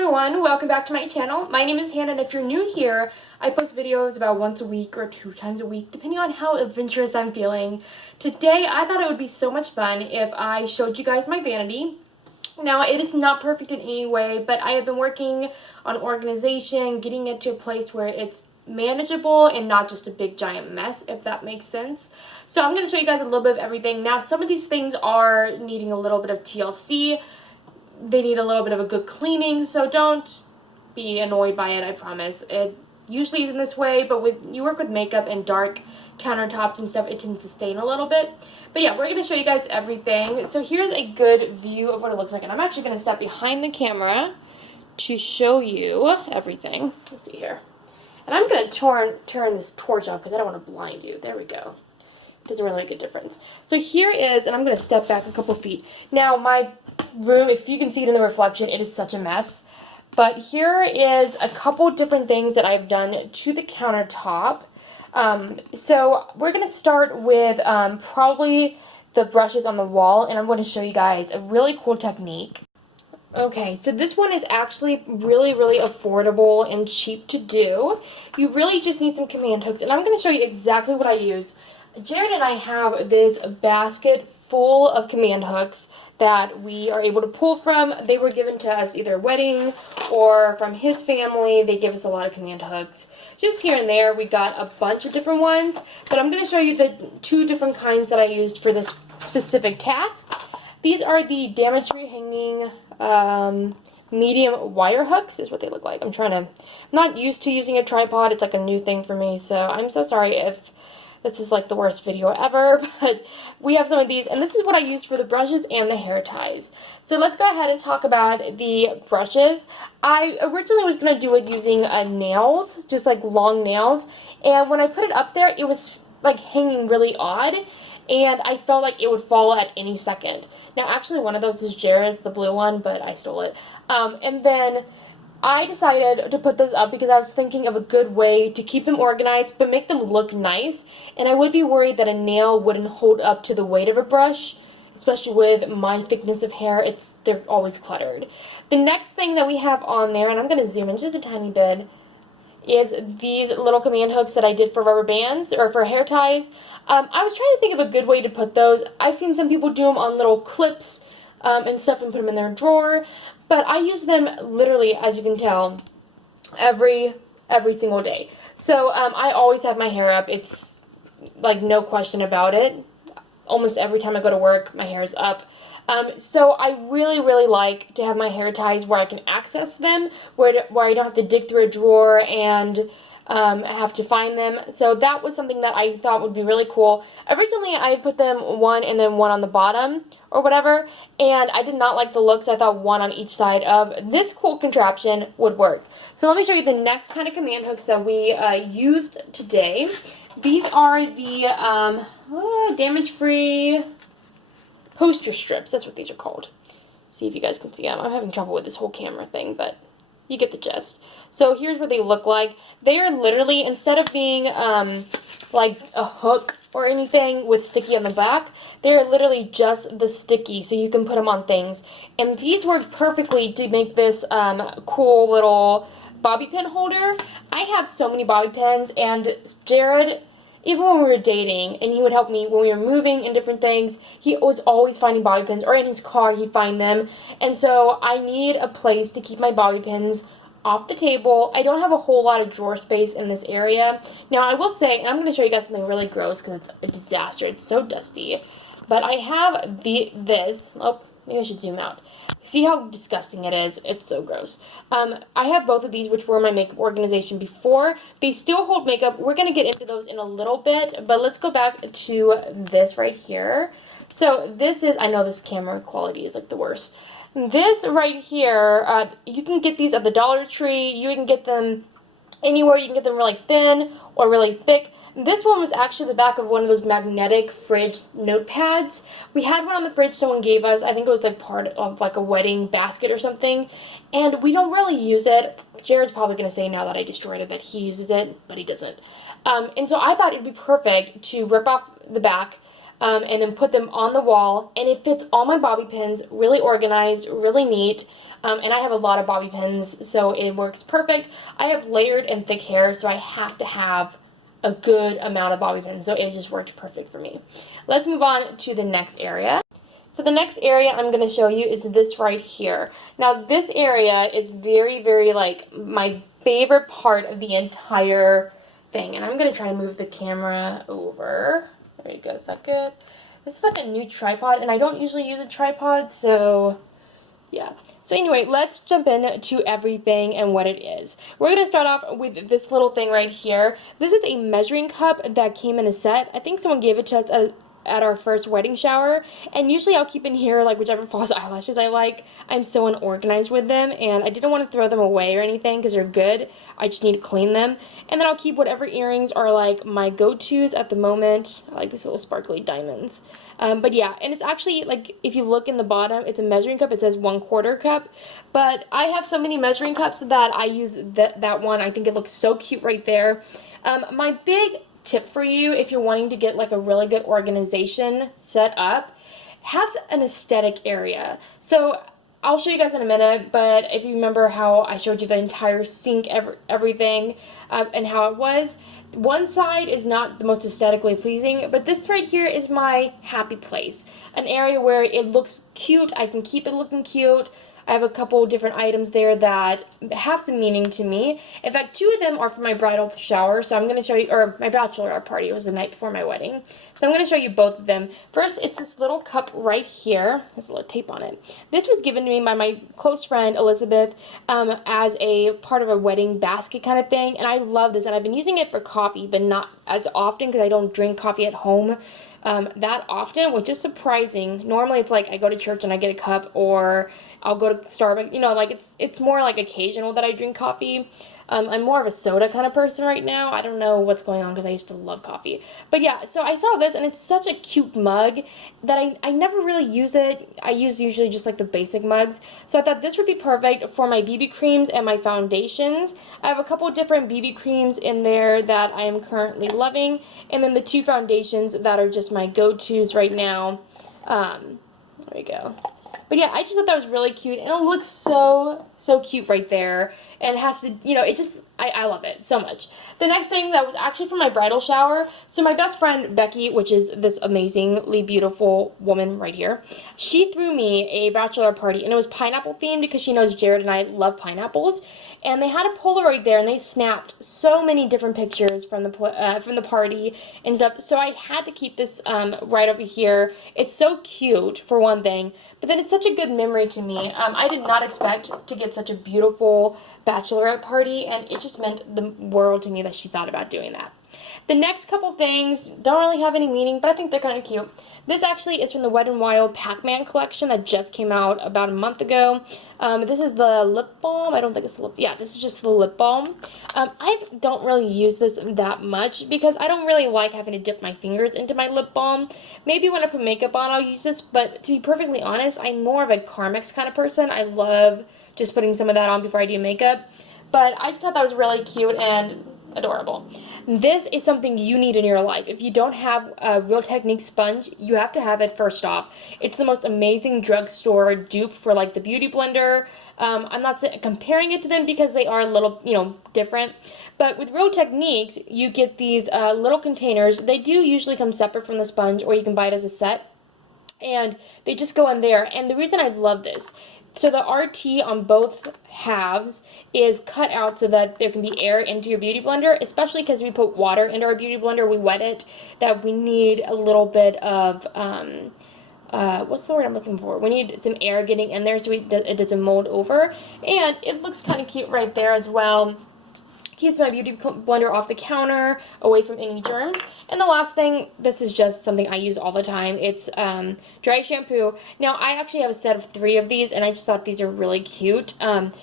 everyone, welcome back to my channel. My name is Hannah, and if you're new here, I post videos about once a week or 2 times a week, depending on how adventurous I'm feeling. Today, I thought it would be so much fun if I showed you guys my vanity. Now, it is not perfect in any way, but I have been working on organization, getting it to a place where it's manageable and not just a big giant mess, if that makes sense. So I'm going to show you guys a little bit of everything. Now, some of these things are needing a little bit of TLC. They need a little bit of a good cleaning, so don't be annoyed by it, I promise. It usually is in this way, but when you work with makeup and dark countertops and stuff, it tends to stain a little bit. But yeah, we're going to show you guys everything. So here's a good view of what it looks like, and I'm actually going to step behind the camera to show you everything. Let's see here. And I'm going to turn this torch off because I don't want to blind you. There we go. Doesn't really make a difference. So here is, and I'm going to step back a couple feet. Now, my room, if you can see it in the reflection, it is such a mess. But here is a couple different things that I've done to the countertop. So we're going to start with probably the brushes on the wall, and I'm going to show you guys a really cool technique. Okay, so this one is actually really, really affordable and cheap to do. You really just need some command hooks, and I'm going to show you exactly what I use. Jared and I have this basket full of command hooks that we are able to pull from. They were given to us either wedding or from his family. They give us a lot of command hooks. Just here and there, we got a bunch of different ones, but I'm going to show you the 2 different kinds that I used for this specific task. These are the damage-free hanging medium wire hooks is what they look like. I'm not used to using a tripod. It's like a new thing for me, so I'm so sorry if this is like the worst video ever, but we have some of these, and this is what I used for the brushes and the hair ties. So let's go ahead and talk about the brushes. I originally was going to do it using nails, just like long nails, and when I put it up there, it was like hanging really odd, and I felt like it would fall at any second. Now, actually, one of those is Jared's, the blue one, but I stole it. And then I decided to put those up because I was thinking of a good way to keep them organized but make them look nice, and I would be worried that a nail wouldn't hold up to the weight of a brush, especially with my thickness of hair. They're always cluttered. The next thing that we have on there, and I'm going to zoom in just a tiny bit, is these little command hooks that I did for rubber bands or for hair ties. I was trying to think of a good way to put those. I've seen some people do them on little clips and stuff and put them in their drawer. But I use them literally, as you can tell, every single day. So I always have my hair up. It's like no question about it. Almost every time I go to work, my hair is up. So I really, really like to have my hair ties where I can access them, where I don't have to dig through a drawer and have to find them. So that was something that I thought would be really cool. Originally, I had put them one and then one on the bottom or whatever, and I did not like the look, so I thought one on each side of this cool contraption would work. So let me show you the next kind of command hooks that we used today. These are the damage-free poster strips. That's what these are called. See if you guys can see them. I'm having trouble with this whole camera thing, but you get the gist. So here's what they look like. They are literally, instead of being like a hook or anything with sticky on the back, they're literally just the sticky, so you can put them on things. And these work perfectly to make this cool little bobby pin holder. I have so many bobby pins, and Jared, even when we were dating, and he would help me when we were moving and different things, he was always finding bobby pins, or in his car he'd find them. And so I need a place to keep my bobby pins off the table. I don't have a whole lot of drawer space in this area. Now, I will say, and I'm going to show you guys something really gross because it's a disaster. It's so dusty. But I have this. Oh, maybe I should zoom out. See how disgusting it is? It's so gross. I have both of these, which were my makeup organization before. They still hold makeup. We're going to get into those in a little bit, but let's go back to this right here. So this is, I know this camera quality is like the worst. This right here, you can get these at the Dollar Tree. You can get them anywhere. You can get them really thin or really thick. This one was actually the back of one of those magnetic fridge notepads. We had one on the fridge someone gave us. I think it was like part of like a wedding basket or something. And we don't really use it. Jared's probably going to say now that I destroyed it that he uses it, but he doesn't. And so I thought it'd be perfect to rip off the back, and then put them on the wall, and it fits all my bobby pins, really organized, really neat. And I have a lot of bobby pins, so it works perfect. I have layered and thick hair, so I have to have a good amount of bobby pins, so it just worked perfect for me. Let's move on to the next area. So the next area I'm going to show you is this right here. Now this area is very, very like my favorite part of the entire thing. And I'm going to try to move the camera over. There you go. Is that good? This is like a new tripod, and I don't usually use a tripod, so yeah. So anyway, let's jump into everything and what it is. We're going to start off with this little thing right here. This is a measuring cup that came in a set. I think someone gave it to us at our first wedding shower, and usually I'll keep in here like whichever false eyelashes I like. I'm so unorganized with them, and I didn't want to throw them away or anything because they're good. I just need to clean them. And then I'll keep whatever earrings are like my go-tos at the moment. I like these little sparkly diamonds. But yeah, and it's actually like, if you look in the bottom, it's a measuring cup. It says 1/4 cup, but I have so many measuring cups that I use that one. I think it looks so cute right there. My big tip for you, if you're wanting to get like a really good organization set up, have an aesthetic area. So I'll show you guys in a minute, but if you remember how I showed you the entire sink, everything, and how it was, one side is not the most aesthetically pleasing, but this right here is my happy place. An area where it looks cute, I can keep it looking cute. I have a couple different items there that have some meaning to me. In fact, 2 of them are for my bridal shower, so I'm going to show you, or my bachelorette party. It was the night before my wedding. So I'm going to show you both of them. First, it's this little cup right here. There's a little tape on it. This was given to me by my close friend, Elizabeth, as a part of a wedding basket kind of thing. And I love this, and I've been using it for coffee, but not as often because I don't drink coffee at home that often, which is surprising. Normally, it's like I go to church and I get a cup, or I'll go to Starbucks, you know, like it's more like occasional that I drink coffee. I'm more of a soda kind of person right now. I don't know what's going on because I used to love coffee. But yeah, so I saw this, and it's such a cute mug that I never really use it. I use usually just like the basic mugs. So I thought this would be perfect for my BB creams and my foundations. I have a couple different BB creams in there that I am currently loving, and then the 2 foundations that are just my go-tos right now. There we go. But yeah, I just thought that was really cute, and it looks so cute right there. And it has to, you know, it just, I love it so much. The next thing that was actually for my bridal shower, so my best friend, Becky, which is this amazingly beautiful woman right here, she threw me a bachelor party, and it was pineapple themed because she knows Jared and I love pineapples. And they had a Polaroid there, and they snapped so many different pictures from the party and stuff. So I had to keep this right over here. It's so cute, for one thing, but then it's such a good memory to me. I did not expect to get such a beautiful bachelorette party, and it just meant the world to me that she thought about doing that. The next couple things don't really have any meaning, but I think they're kind of cute. This actually is from the Wet n Wild Pac-Man collection that just came out about a month ago. This is the lip balm. I don't think it's lip. Yeah, this is just the lip balm. I don't really use this that much because I don't really like having to dip my fingers into my lip balm. Maybe when I put makeup on, I'll use this, but to be perfectly honest, I'm more of a Carmex kind of person. I love just putting some of that on before I do makeup. But I just thought that was really cute and adorable. This is something you need in your life. If you don't have a Real Technique sponge, you have to have it first off. It's the most amazing drugstore dupe for like the Beauty Blender. I'm not comparing it to them because they are a little, you know, different. But with Real Techniques, you get these little containers. They do usually come separate from the sponge, or you can buy it as a set. And they just go in there. And the reason I love this, so the RT on both halves is cut out so that there can be air into your Beauty Blender, especially because we put water into our Beauty Blender, we wet it, that we need a little bit of, what's the word I'm looking for? We need some air getting in there so it doesn't mold over, and it looks kind of cute right there as well. Keeps my Beauty Blender off the counter, away from any germs. And the last thing, this is just something I use all the time. It's dry shampoo. Now, I actually have a set of 3 of these, and I just thought these are really cute.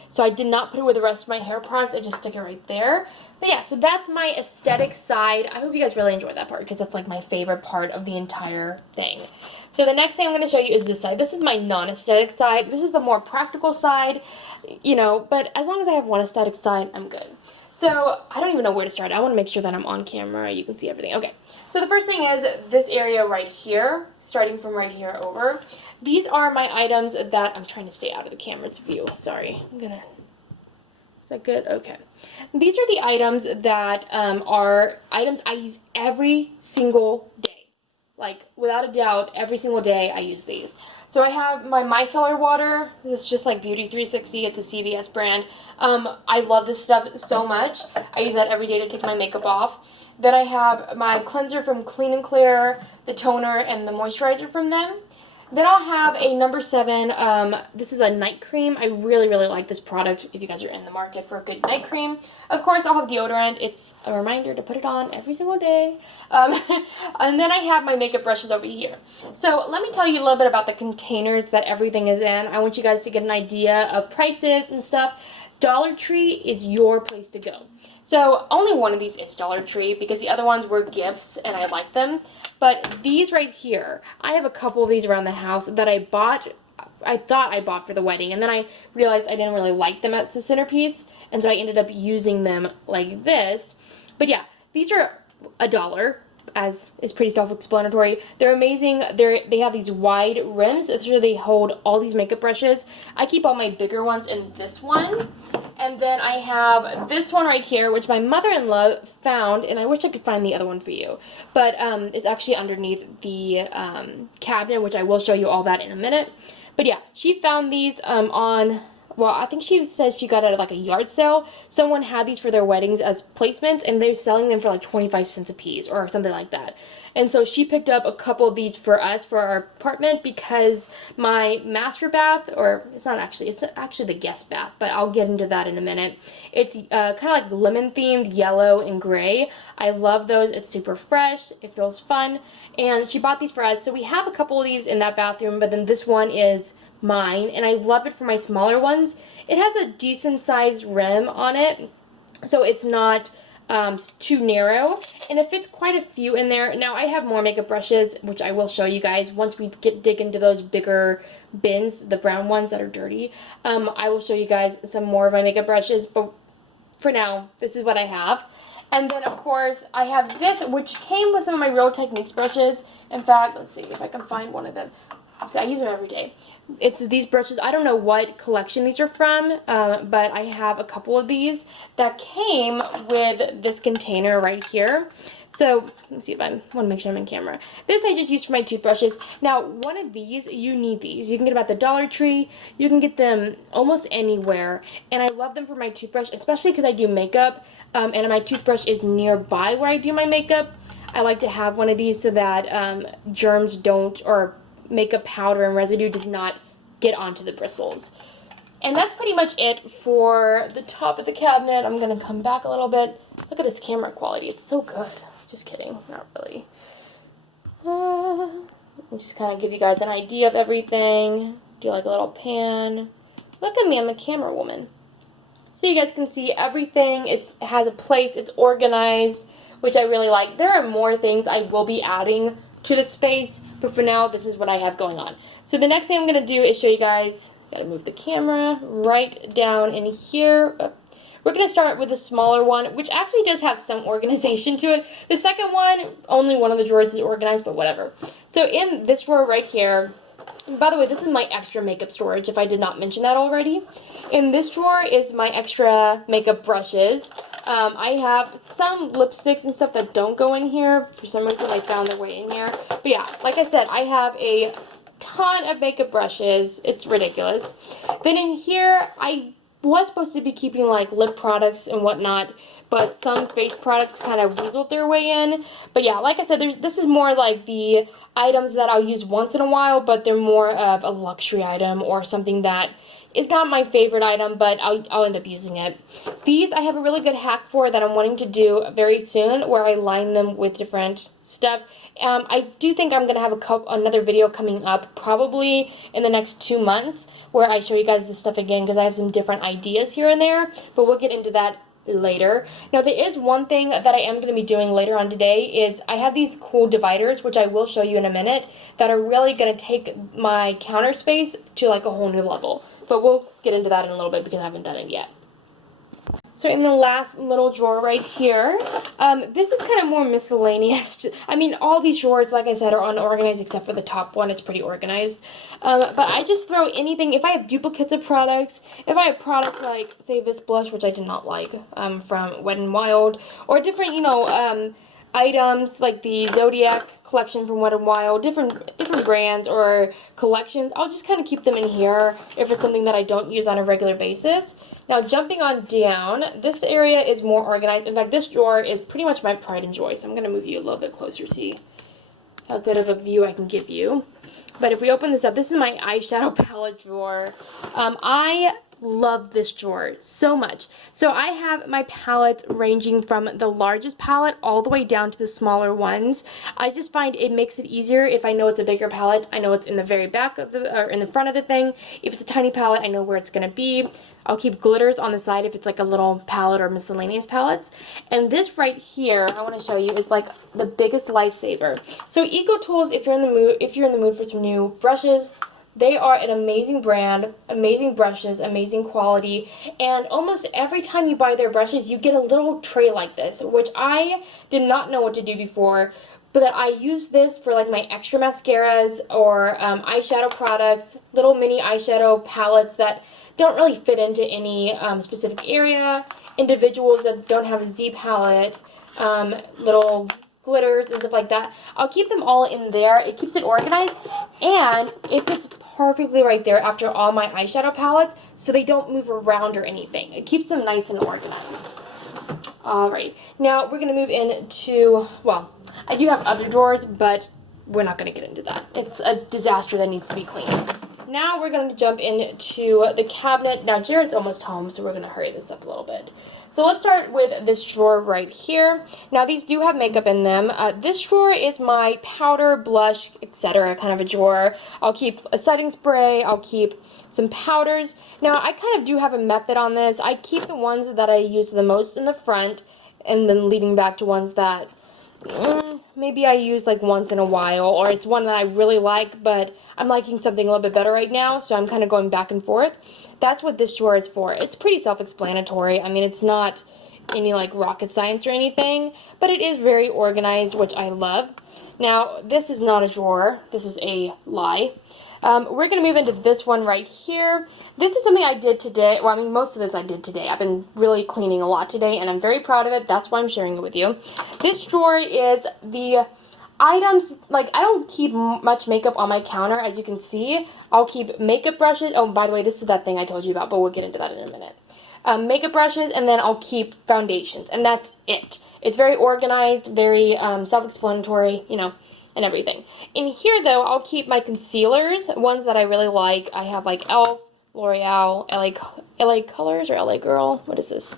So I did not put it with the rest of my hair products. I just stick it right there. But yeah, so that's my aesthetic side. I hope you guys really enjoyed that part because that's like my favorite part of the entire thing. So the next thing I'm going to show you is this side. This is my non-aesthetic side. This is the more practical side, you know, but as long as I have one aesthetic side, I'm good. So I don't even know where to start. I want to make sure that I'm on camera. You can see everything. Okay. So the first thing is this area right here, starting from right here over. These are my items that I'm trying to stay out of the camera's view. Sorry. Is that good? Okay. These are the items that are items I use every single day. Like, without a doubt, every single day I use these. So I have my micellar water. This is just like Beauty 360. It's a CVS brand. I love this stuff so much. I use that every day to take my makeup off. Then I have my cleanser from Clean & Clear, the toner, and the moisturizer from them. Then I'll have a number 7, this is a night cream. I really, really like this product if you guys are in the market for a good night cream. Of course, I'll have deodorant. It's a reminder to put it on every single day. And then I have my makeup brushes over here. So let me tell you a little bit about the containers that everything is in. I want you guys to get an idea of prices and stuff. Dollar Tree is your place to go. So only one of these is Dollar Tree because the other ones were gifts and I like them. But these right here, I have a couple of these around the house that I thought I bought for the wedding, and then I realized I didn't really like them as a centerpiece, and so I ended up using them like this. But yeah, these are $1, as is pretty self-explanatory. They're amazing. They have these wide rims, so they hold all these makeup brushes. I keep all my bigger ones in this one. And then I have this one right here, which my mother-in-law found, and I wish I could find the other one for you. But it's actually underneath the cabinet, which I will show you all that in a minute. But yeah, she found these on, well, I think she says she got it at like a yard sale. Someone had these for their weddings as placements, and they're selling them for like 25 cents a piece or something like that. And so she picked up a couple of these for us for our apartment because my master bath, or it's actually the guest bath, but I'll get into that in a minute. It's kind of like lemon themed, yellow and gray. I love those. It's super fresh. It feels fun. And she bought these for us. So we have a couple of these in that bathroom, but then this one is mine, and I love it for my smaller ones. It has a decent sized rim on it, so it's not too narrow, and it fits quite a few in there. Now I have more makeup brushes, which I will show you guys once we dig into those bigger bins, the brown ones that are dirty. I will show you guys some more of my makeup brushes, but for now, this is what I have. And then, of course, I have this, which came with some of my Real Techniques brushes. In fact, let's see if I can find one of them. So I use them every day. It's these brushes. I don't know what collection these are from, but I have a couple of these that came with this container right here. So, let's see if I want to make sure I'm in camera. This I just used for my toothbrushes. Now, one of these, you need these. You can get them at the Dollar Tree. You can get them almost anywhere. And I love them for my toothbrush, especially because I do makeup, and my toothbrush is nearby where I do my makeup. I like to have one of these so that germs don't, or makeup powder and residue does not get onto the bristles. And that's pretty much it for the top of the cabinet. I'm going to come back a little bit. Look at this camera quality. It's so good. Just kidding. Not really. Just kind of give you guys an idea of everything. Do like a little pan. Look at me. I'm a camera woman. So you guys can see everything. It has a place. It's organized, which I really like. There are more things I will be adding to the space, but for now, this is what I have going on. So the next thing I'm going to do is show you guys, gotta move the camera right down in here. We're going to start with the smaller one, which actually does have some organization to it. The second one, only one of the drawers is organized, but whatever. So in this drawer right here, by the way, this is my extra makeup storage, if I did not mention that already. In this drawer is my extra makeup brushes. I have some lipsticks and stuff that don't go in here. For some reason, they found their way in here. But yeah, like I said, I have a ton of makeup brushes. It's ridiculous. Then in here, I was supposed to be keeping like lip products and whatnot, but some face products kind of weaseled their way in. But yeah, like I said, this is more like the items that I'll use once in a while, but they're more of a luxury item or something that is not my favorite item, but I'll end up using it. These I have a really good hack for that I'm wanting to do very soon, where I line them with different stuff. I do think I'm going to have another video coming up probably in the next 2 months where I show you guys this stuff again, because I have some different ideas here and there, but we'll get into that later. Now, there is one thing that I am going to be doing later on today is I have these cool dividers, which I will show you in a minute, that are really going to take my counter space to like a whole new level. But we'll get into that in a little bit because I haven't done it yet. So in the last little drawer right here, this is kind of more miscellaneous. I mean, all these drawers, like I said, are unorganized except for the top one. It's pretty organized. But I just throw anything. If I have duplicates of products, if I have products like, say, this blush, which I did not like, from Wet n Wild, or different, you know, items like the Zodiac collection from Wet n Wild, different brands or collections, I'll just kind of keep them in here if it's something that I don't use on a regular basis. Now, jumping on down, this area is more organized. In fact, this drawer is pretty much my pride and joy. So I'm going to move you a little bit closer, see how good of a view I can give you. But if we open this up, this is my eyeshadow palette drawer. I love this drawer so much. So I have my palettes ranging from the largest palette all the way down to the smaller ones. I just find it makes it easier if I know it's a bigger palette. I know it's in the very back of the, or in the front of the thing. If it's a tiny palette, I know where it's going to be. I'll keep glitters on the side if it's like a little palette or miscellaneous palettes. And this right here, I want to show you, is like the biggest lifesaver. So Eco Tools, if you're in the mood for some new brushes, they are an amazing brand, amazing brushes, amazing quality, and almost every time you buy their brushes, you get a little tray like this, which I did not know what to do before, but that I use this for like my extra mascaras or eyeshadow products, little mini eyeshadow palettes that don't really fit into any specific area, individuals that don't have a Z palette, little glitters and stuff like that. I'll keep them all in there. It keeps it organized, and it fits perfectly right there after all my eyeshadow palettes, so they don't move around or anything. It keeps them nice and organized. Alright, now we're going to move into, well, I do have other drawers, but we're not going to get into that. It's a disaster that needs to be cleaned. Now we're going to jump into the cabinet. Now Jared's almost home, so we're going to hurry this up a little bit. So let's start with this drawer right here. Now these do have makeup in them. This drawer is my powder, blush, etc. kind of a drawer. I'll keep a setting spray. I'll keep some powders. Now I kind of do have a method on this. I keep the ones that I use the most in the front, and then leading back to ones that maybe I use like once in a while, or it's one that I really like, but I'm liking something a little bit better right now, so I'm kind of going back and forth. That's what this drawer is for. It's pretty self-explanatory. I mean, it's not any like rocket science or anything, but it is very organized, which I love. Now, this is not a drawer. This is a lie. We're going to move into this one right here. This is something I did today. Well, I mean, most of this I did today. I've been really cleaning a lot today, and I'm very proud of it. That's why I'm sharing it with you. This drawer is the items, like, I don't keep much makeup on my counter, as you can see. I'll keep makeup brushes. Oh, by the way, this is that thing I told you about, but we'll get into that in a minute. Makeup brushes, and then I'll keep foundations, and that's it. It's very organized, very self-explanatory, you know, and everything. In here, though, I'll keep my concealers, ones that I really like. I have, like, e.l.f., L'Oreal, LA Colors, or LA Girl. What is this?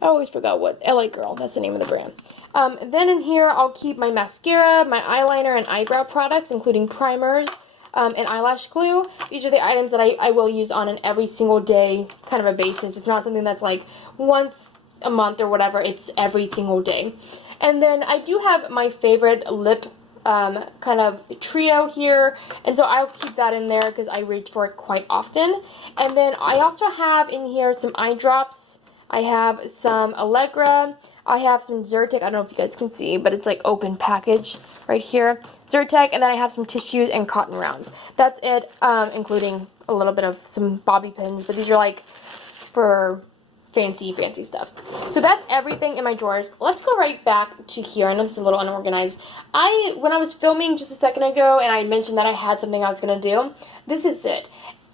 I always forgot what. LA Girl, that's the name of the brand. Then in here, I'll keep my mascara, my eyeliner, and eyebrow products, including primers and eyelash glue. These are the items that I will use on an every single day kind of a basis. It's not something that's like once a month or whatever. It's every single day. And then I do have my favorite lip kind of trio here, and so I'll keep that in there because I reach for it quite often. And then I also have in here some eye drops. I have some Allegra. I have some Zyrtec. I don't know if you guys can see, but it's like open package right here. Zyrtec, and then I have some tissues and cotton rounds. That's it, including a little bit of some bobby pins, but these are like for fancy stuff. So that's everything in my drawers. Let's go right back to here. I know this is a little unorganized. When I was filming just a second ago and I mentioned that I had something I was going to do, this is it.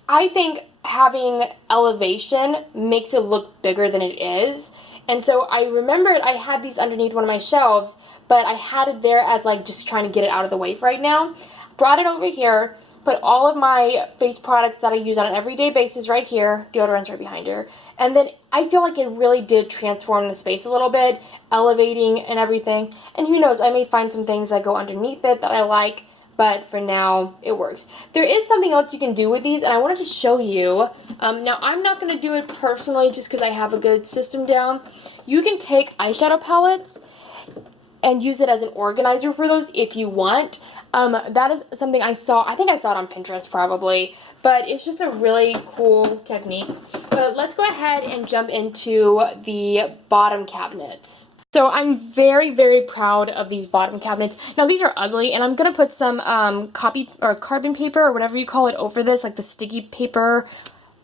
I think having elevation makes it look bigger than it is. And so I remembered I had these underneath one of my shelves, but I had it there as like just trying to get it out of the way for right now. Brought it over here, put all of my face products that I use on an everyday basis right here, deodorant's right behind her. And then I feel like it really did transform the space a little bit, elevating and everything. And who knows, I may find some things that go underneath it that I like, but for now, it works. There is something else you can do with these, and I wanted to show you. Now, I'm not going to do it personally just because I have a good system down. You can take eyeshadow palettes and use it as an organizer for those if you want. That is something I saw. I think I saw it on Pinterest probably, but it's just a really cool technique. But let's go ahead and jump into the bottom cabinets. So I'm very, very proud of these bottom cabinets. Now these are ugly, and I'm going to put some copy or carbon paper or whatever you call it over this, like the sticky paper,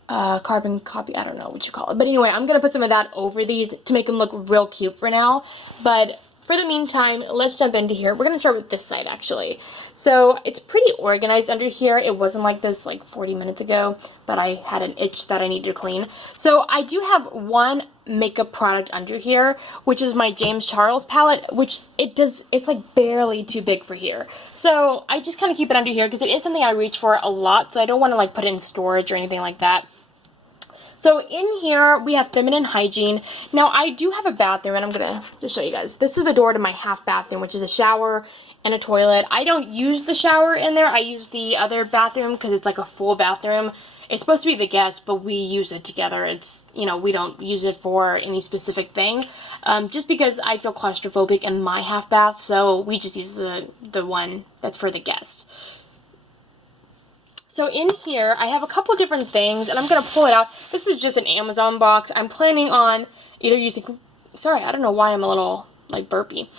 carbon copy, I don't know what you call it. But anyway, I'm going to put some of that over these to make them look real cute for now. But for the meantime, let's jump into here. We're going to start with this side, actually. So it's pretty organized under here. It wasn't like this like 40 minutes ago, but I had an itch that I needed to clean. So I do have one makeup product under here, which is my James Charles palette, which it's like barely too big for here. So I just kind of keep it under here because it is something I reach for a lot, so I don't want to like put it in storage or anything like that. So in here, we have feminine hygiene. Now, I do have a bathroom, and I'm going to just show you guys. This is the door to my half bathroom, which is a shower and a toilet. I don't use the shower in there. I use the other bathroom because it's like a full bathroom. It's supposed to be the guest, but we use it together. It's, you know, we don't use it for any specific thing. Just because I feel claustrophobic in my half bath, so we just use the one that's for the guest. So in here, I have a couple different things, and I'm going to pull it out. This is just an Amazon box. I'm planning on either using, sorry, I don't know why I'm a little, like, burpy.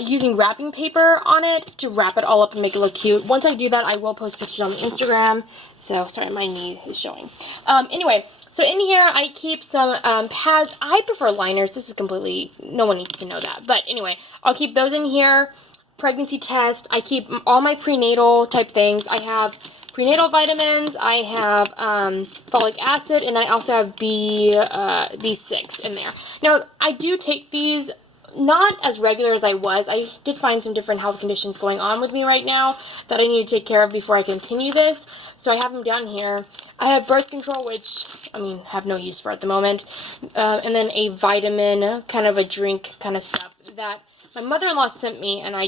Using wrapping paper on it to wrap it all up and make it look cute. Once I do that, I will post pictures on Instagram. So, sorry, my knee is showing. Anyway, so in here, I keep some pads. I prefer liners. This is completely, no one needs to know that. But anyway, I'll keep those in here. Pregnancy test. I keep all my prenatal type things. I have prenatal vitamins, I have folic acid, and then I also have B6 in there. Now, I do take these not as regular as I was. I did find some different health conditions going on with me right now that I need to take care of before I continue this. So I have them down here. I have birth control, which, I mean, have no use for at the moment. And then a vitamin, kind of a drink kind of stuff that my mother-in-law sent me, and I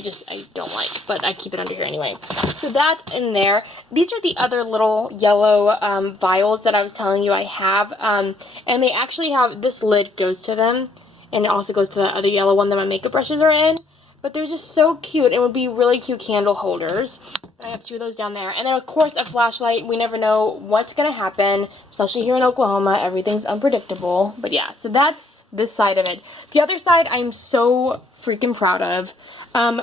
don't like, but I keep it under here anyway. So that's in there. These are the other little yellow vials that I was telling you I have, and they actually have, this lid goes to them, and it also goes to the other yellow one that my makeup brushes are in. But they're just so cute, and would be really cute candle holders. I have two of those down there. And then, of course, a flashlight. We never know what's going to happen, especially here in Oklahoma. Everything's unpredictable. But yeah, so that's this side of it. The other side I'm so freaking proud of.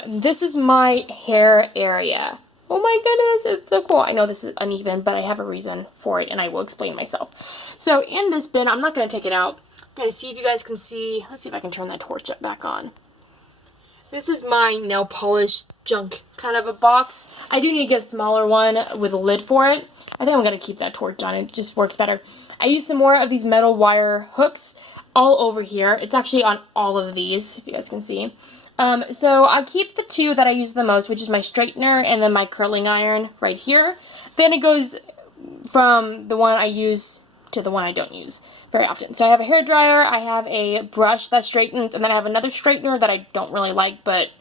This is my hair area. Oh my goodness, it's so cool. I know this is uneven, but I have a reason for it, and I will explain myself. So in this bin, I'm not going to take it out. I'm going to see if you guys can see. Let's see if I can turn that torch back on. This is my nail polish junk kind of a box. I do need to get a smaller one with a lid for it. I think I'm going to keep that torch on. It just works better. I use some more of these metal wire hooks all over here. It's actually on all of these, if you guys can see. So I keep the two that I use the most, which is my straightener and then my curling iron right here. Then it goes from the one I use to the one I don't use very often. So I have a hair dryer, I have a brush that straightens, and then I have another straightener that I don't really like, but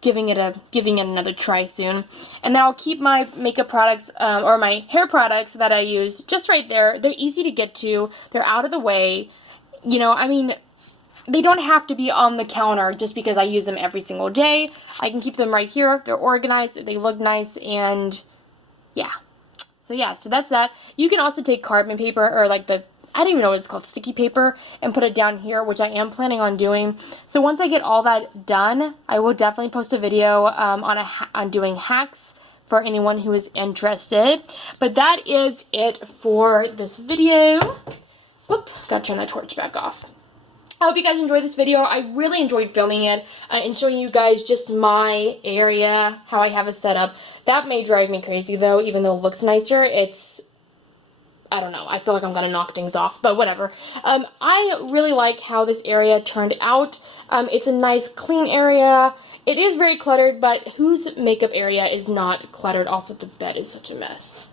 giving it another try soon. And then I'll keep my makeup products or my hair products that I use just right there. They're easy to get to. They're out of the way. You know, I mean, they don't have to be on the counter just because I use them every single day. I can keep them right here. They're organized. They look nice, and yeah. So yeah, so that's that. You can also take carbon paper or like I don't even know what it's called, sticky paper, and put it down here, which I am planning on doing. So once I get all that done, I will definitely post a video on doing hacks for anyone who is interested. But that is it for this video. Whoop, gotta turn that torch back off. I hope you guys enjoyed this video. I really enjoyed filming it and showing you guys just my area, how I have it set up. That may drive me crazy though, even though it looks nicer. I don't know, I feel like I'm gonna knock things off, but whatever. I really like how this area turned out. It's a nice clean area. It is very cluttered, but whose makeup area is not cluttered? Also, the bed is such a mess.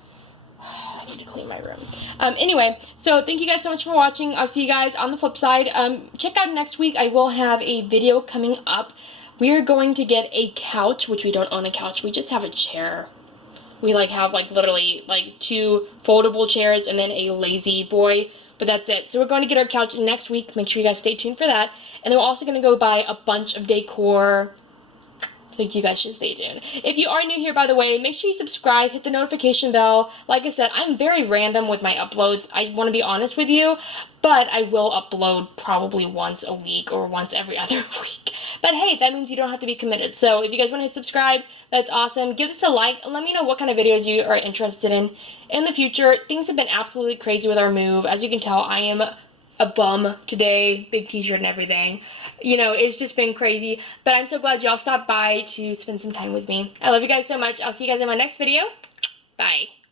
I need to clean my room. Anyway, so thank you guys so much for watching. I'll see you guys on the flip side. Check out next week. I will have a video coming up. We are going to get a couch, which we don't own a couch. We just have a chair. We have literally 2 foldable chairs and then a lazy boy, but that's it. So we're going to get our couch next week. Make sure you guys stay tuned for that. And then we're also going to go buy a bunch of decor So you guys should stay tuned. If you are new here, by the way, make sure you subscribe, hit the notification bell. Like I said, I'm very random with my uploads. I want to be honest with you, but I will upload probably once a week or once every other week. But hey, that means you don't have to be committed. So if you guys want to hit subscribe, that's awesome. Give this a like and let me know what kind of videos you are interested in the future. Things have been absolutely crazy with our move. As you can tell, I am a bum today, big t-shirt and everything. You know, it's just been crazy, but I'm so glad y'all stopped by to spend some time with me. I love you guys so much. I'll see you guys in my next video. Bye.